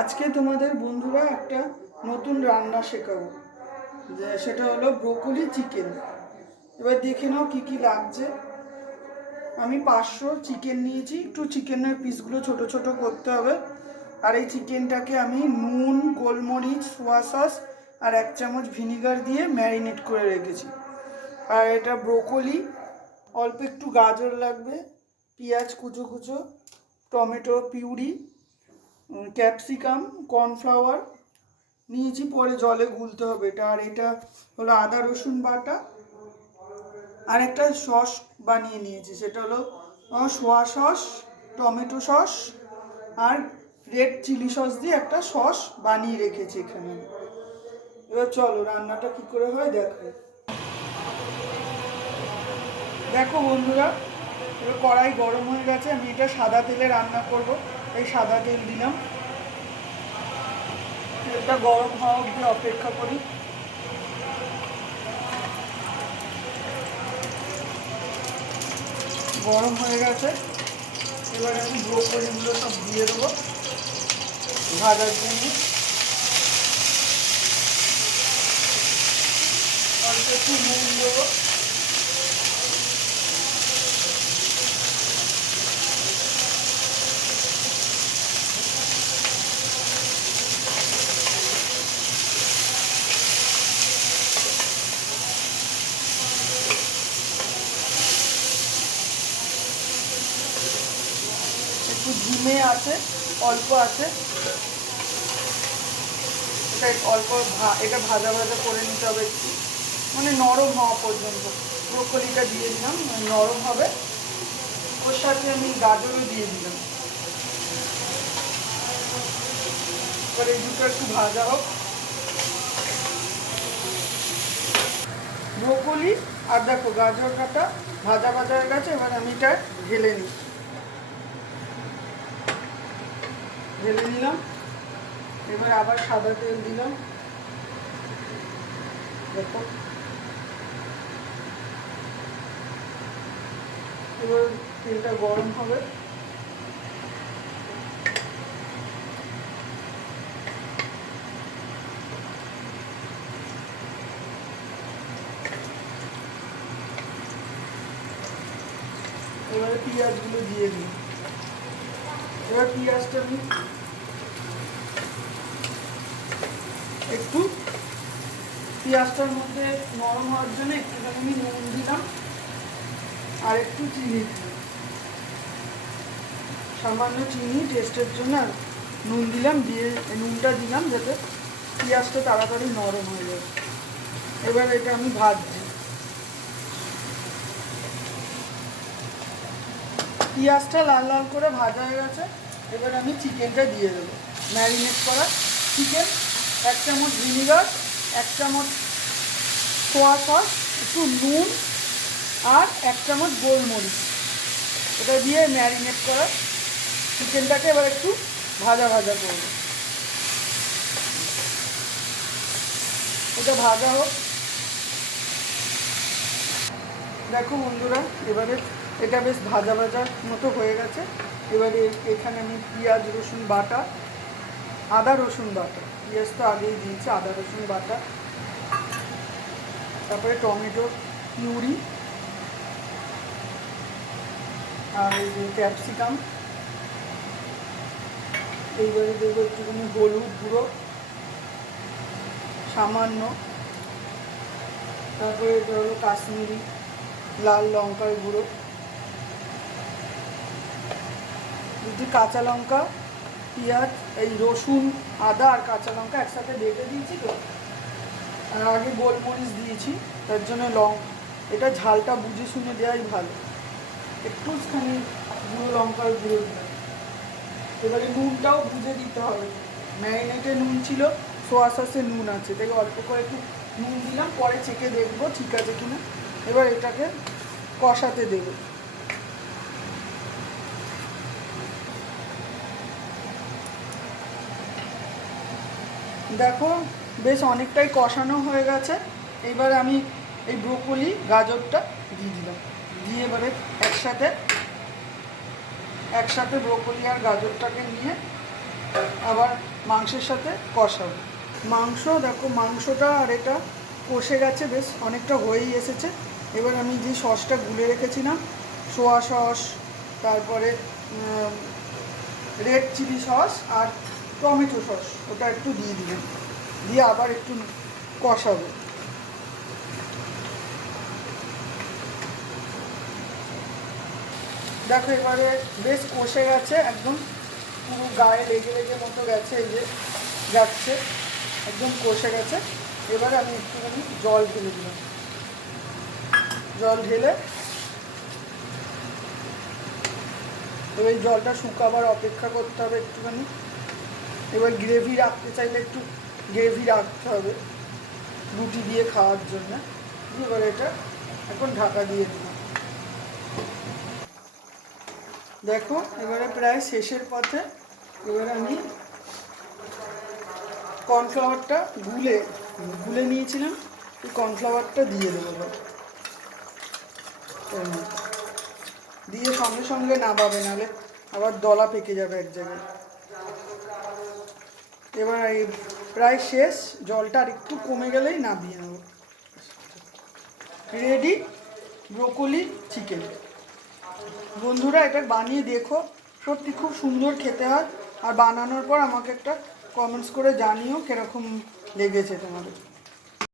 আজকে তোমাদের বন্ধুরা একটা নতুন রান্না শেখাবো, যে সেটা হলো ব্রোকলি চিকেন। এবার দেখে নাও কি কি লাগছে। আমি 500 চিকেন নিয়েছি। একটু চিকেনের পিসগুলো ছোট ছোট করতে হবে। আর এই চিকেনটাকে আমি নুন, গোলমরিচ, সোয়া সস আর 1 চামচ ভিনিগার দিয়ে ম্যারিনেট করে রেখেছি। আর এটা ব্রোকলি, অল্প একটু গাজর লাগবে, পেঁয়াজ কুচো কুচো, টমেটো পিউরি, ক্যাপসিকাম, কর্নফ্লাওয়ার নিয়েছি, পরে জলে গুলতে হবে এটা। আর এটা হলো আদা রসুন বাটা। আর একটা সস বানিয়ে নিয়েছি, সেটা হলো সোয়া সস, টমেটো সস আর রেড চিলি সস দিয়ে একটা সস বানিয়ে রেখেছি এখানে। এবার চলো রান্নাটা কি করে হয় দেখো। দেখো বন্ধুরা, এবার কড়াই গরম হয়ে গেছে। আমি এটা সাদা তেলে রান্না করব, এই সাদা তেল দিলাম। এটা গরম হওয়া অবধি অপেক্ষা করি। গরম হয়ে গেছে, এবার আমি ব্রোকলিগুলো সব দিয়ে দেবো ভাজার জন্য। অল্প একটু নুন দেবো, একটু ঝিমে আছে, অল্প আছে, এটা অল্প এটা ভাজা ভাজা করে নিতে হবে একটু, মানে নরম হওয়া পর্যন্ত। ব্রোকলিটা দিয়ে দিলাম, নরম হবে। ওর সাথে আমি গাজরও দিয়ে দিলাম। এবার এই দুটো একটু ভাজা হোক, ব্রোকলি আর দেখো গাজর কাটা ভাজা ভাজা হয়ে গেছে। এবার আমি এটা ঢেলে নিই, ঢেলে নিলাম। এবার আবার সাদা তেল দিলাম, দেখো। এবার তেলটা গরম হবে, এবারে পেঁয়াজগুলো দিয়ে দিই। এবার পেঁয়াজটা আমি একটু, পেঁয়াজটার মধ্যে নরম হওয়ার জন্য একটুখানি আমি নুন দিলাম আর একটু চিনি দিলাম, সামান্য চিনি টেস্টের জন্য আর নুন দিলাম। দিয়ে নুনটা দিলাম যাতে পেঁয়াজটা তাড়াতাড়ি নরম হয়ে যাবে। এবার এটা আমি ভাজছি। পেঁয়াজটা লাল লাল করে ভাজা হয়ে গেছে। এবার আমি চিকেনটা দিয়ে দেবো, ম্যারিনেট করা চিকেন। 1 চামচ ভিনিগার, 1 চামচ সোয়া সস, একটু নুন আর 1 চামচ গোলমরিচ, এটা দিয়ে ম্যারিনেট করা চিকেনটাকে এবার একটু ভাজা ভাজা করব। এটা ভাজা হোক। দেখো বন্ধুরা, এবারে এটা বেশ ভাজা ভাজা মতো হয়ে গেছে। এবারে এখানে আমি পেঁয়াজ রসুন বাটা, আদা রসুন বাটা, পেঁয়াজ তো আগেই দিয়েছি, আদা রসুন বাটা, তারপরে টমেটো পিউরি আর এই যে ক্যাপসিকাম। এইবারে দেবো একটুখানি হলুদ গুঁড়ো সামান্য, তারপরে এটা হলো কাশ্মীরি লাল লঙ্কার গুঁড়ো, দুটি কাঁচা লঙ্কা, পেঁয়াজ, এই রসুন আদা আর কাঁচা লঙ্কা একসাথে বেটে দিয়েছি তো। আর আগে গোলমরিচ দিয়েছি, তার জন্য এটা ঝালটা বুঝে শুনে দেওয়াই ভালো। একটুখানি গুঁড়ো লঙ্কার গুঁড়ো দিলাম। এবারে নুনটাও বুঝে দিতে হবে, ম্যারিনেটে নুন ছিল, সোয়া সসে নুন আছে, তাই অল্প করে একটু নুন দিলাম, পরে চেখে দেখবো ঠিক আছে কিনা। এবার এটাকে কষাতে দেবো। দেখো বেশ অনেকটাই কষানো হয়ে গেছে। এবার আমি এই ব্রোকলি গাজরটা দিয়ে দিলাম, দিয়ে এবারে একসাথে ব্রোকলি আর গাজরটাকে নিয়ে আবার মাংসের সাথে কষাবো। মাংস দেখো, মাংসটা আর এটা কষে গেছে, বেশ অনেকটা হয়েই এসেছে। এবার আমি যে সসটা গুলে রেখেছিলাম, সোয়া সস, তারপরে রেড চিলি সস আর টমেটো সস, ওটা একটু দিয়ে দিলাম, দিয়ে আবার একটু কষাবো। দেখো এবারে বেশ কষে গেছে, একদম পুরো গায়ে লেগে লেগে মতো গেছে, এই যে যাচ্ছে, একদম কষে গেছে। এবারে আমি একটুখানি জল ঢেলে দিলাম। জল ঢেলে এবার এই জলটা শুকাবার অপেক্ষা করতে হবে একটুখানি। এবার গ্রেভি রাখতে চাইলে একটু গ্রেভি রাখতে হবে রুটি দিয়ে খাওয়ার জন্য। এবার এটা এখন ঢাকা দিয়ে দিলাম। দেখো এবারে প্রায় শেষের পথে। এবারে আমি কর্নফ্লাওয়ারটা গুলে নিয়েছিলাম, এই কর্নফ্লাওয়ারটা দিয়ে দেবো। দিয়ে সঙ্গে সঙ্গে নামাবে, নাহলে আবার দলা পেকে যাবে এক জায়গায়। এবার এই প্রায় শেষ, জলটা আর একটু কমে গেলেই নামিয়ে নেব। Ready broccoli chicken. বন্ধুরা এটা বানিয়ে দেখো, সত্যি খুব সুন্দর খেতে হয়। আর বানানোর পর আমাকে একটা কমেন্টস করে জানিও কীরকম লেগেছে তোমাদের।